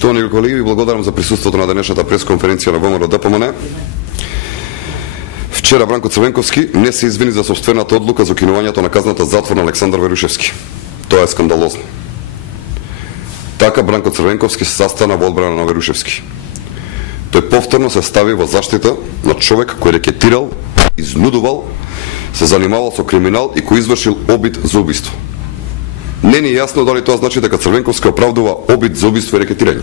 Почитувани колеги, ви благодарам за присуството на денешната пресконференција на ВМРО ДПМН. Вчера Бранко Црвенковски не се извини за собствената одлука за укинувањето на казната затвор на Александар Верушевски. Тоа е скандалозно. Така Бранко Црвенковски се састана во одбрана на Верушевски. Тој повторно се стави во заштита на човек кој рекетирал, изнудувал, се занимавал со криминал и кој извршил обид за убиство. Не ни е јасно дали тоа значи дека Црвенковски оправдува обид за убиство и рекетирање.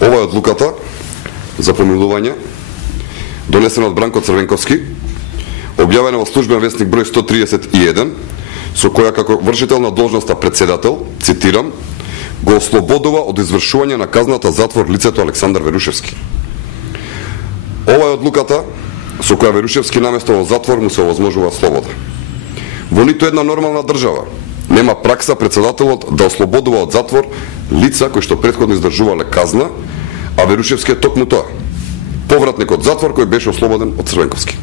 Ова е одлуката за помилување донесена од Бранко Црвенковски, објавена во Службен вестник број 131, со која како вршител на должноста председател, цитирам, го ослободува од извршување на казната затвор лицето Александар Верушевски. Ова е одлуката со која Верушевски наместо во затвор му се овозможува слобода. Во ниту една нормална држава нема пракса председателот да ослободува од затвор лица кои што претходно издржувале казна, а Верушевски е токму тоа. Повратник од затвор кој беше ослободен од Црвенковски.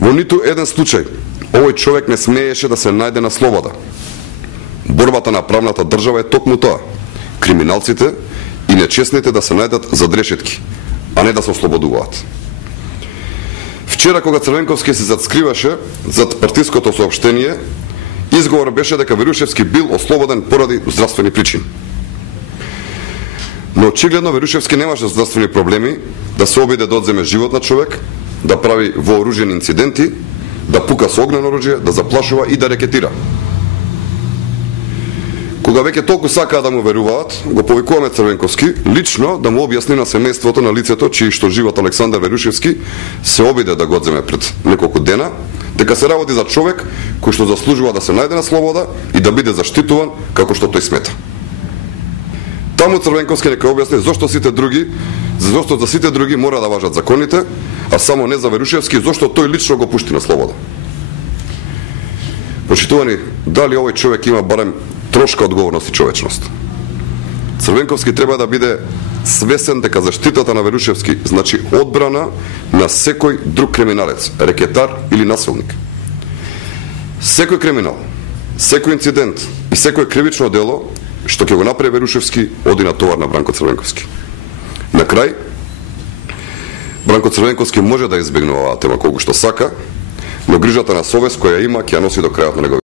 Во ниту еден случај овој човек не смееше да се најде на слобода. Борбата на правната држава е токму тоа. Криминалците и нечесните да се најдат зад решетки, а не да се ослободуваат. Вчера кога Црвенковски се затскриваше зад партиското соопштение, изговор беше дека Верушевски бил ослободен поради здравствени причини. Но очигледно Верушевски немаше здравствени проблеми да се обиде да одземе живот на човек, да прави вооружени инциденти, да пука со огнено оружје, да заплашува и да рекетира. Кога веќе толку сакаа да му веруваат, го повикуваме Црвенковски лично да му објасни на семејството на лицето чиј што живот Александар Верушевски се обиде да го одземе пред неколку дена, дека се работи за човек кој што заслужува да се најде на слобода и да биде заштитуван како што тој смета. Таму Црвенковски нека објасни зошто за сите други мора да важат законите, а само не за Верушевски, зошто тој лично го пушти на слобода. Почитувани, дали овој човек има барем трошка одговорност и човечност? Црвенковски треба да биде свесен дека заштитата на Верушевски значи одбрана на секој друг криминалец, рекетар или насилник. Секој криминал, секој инцидент и секој кривично дело што ќе го направи Верушевски оди на товар на Бранко Црвенковски. На крај, Бранко Црвенковски може да избегнува оваа тема колку што сака, но грижата на совест која има ќе ја носи до крајот на неговиот